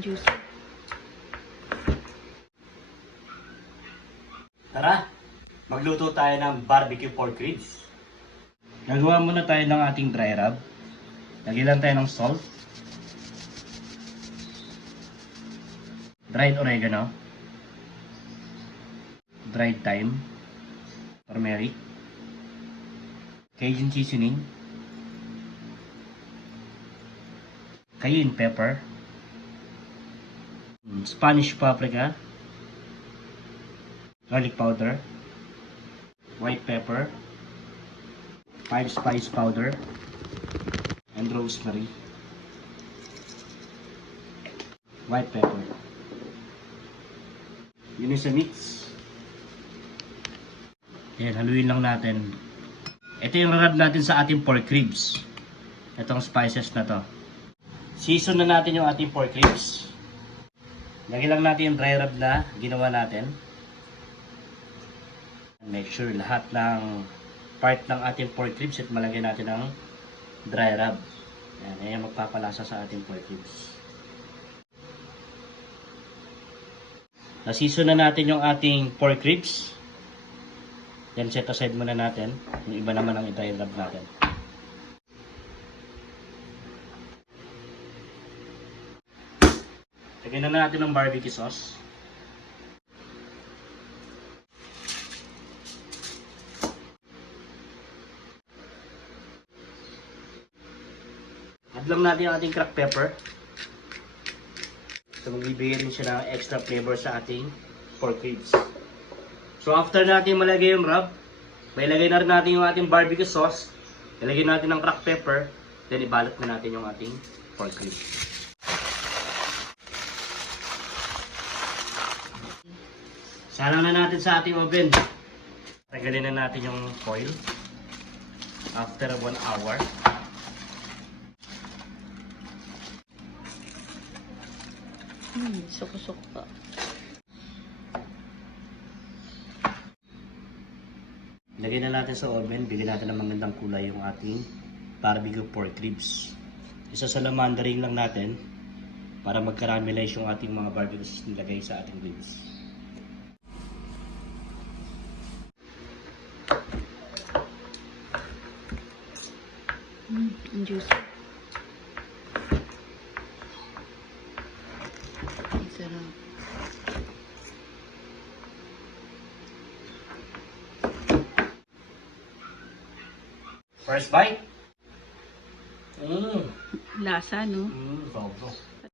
juice. Tara, magluto tayo ng barbecue pork ribs. Gagawa muna tayo ng ating dry rub. Lagyan lang tayo ng salt, dried oregano, dried thyme, turmeric, Cajun seasoning, cayenne pepper, Spanish paprika, garlic powder, white pepper, 5 spice powder, and rosemary, white pepper. Yun yung sa mix. Ayan, haluin lang natin. Ito yung rub natin sa ating pork ribs. Itong spices na to. Season na natin yung ating pork ribs. Lagyan lang natin yung dry rub na ginawa natin. Make sure lahat ng part ng ating pork ribs at malagyan natin ng dry rub. Ayan magpapalasa sa ating pork ribs. Na-season na natin yung ating pork ribs. Then set aside muna natin. Yung iba naman ang i-dry rub natin. Lagyan na natin ng barbecue sauce. Add lang natin yung ating cracked pepper. So magbibigay rin siya ng extra flavor sa ating pork ribs. So after natin malagay yung rub, may lagay na rin natin yung ating barbecue sauce. Ilagay natin ng cracked pepper. Then ibalot na natin yung ating pork ribs. Salang na natin sa ating oven. Tagalin na natin yung foil. After 1 hour. Suko-suko pa. Lagyan na natin sa oven, bigyan natin ng magandang kulay yung ating barbecue pork ribs. Isasalamandering lang natin para mag-caramelize yung ating mga barbecue sauce nilagay sa ating ribs. Ang juicy. Ang sarap. First bite? Lasa, no? Sobra.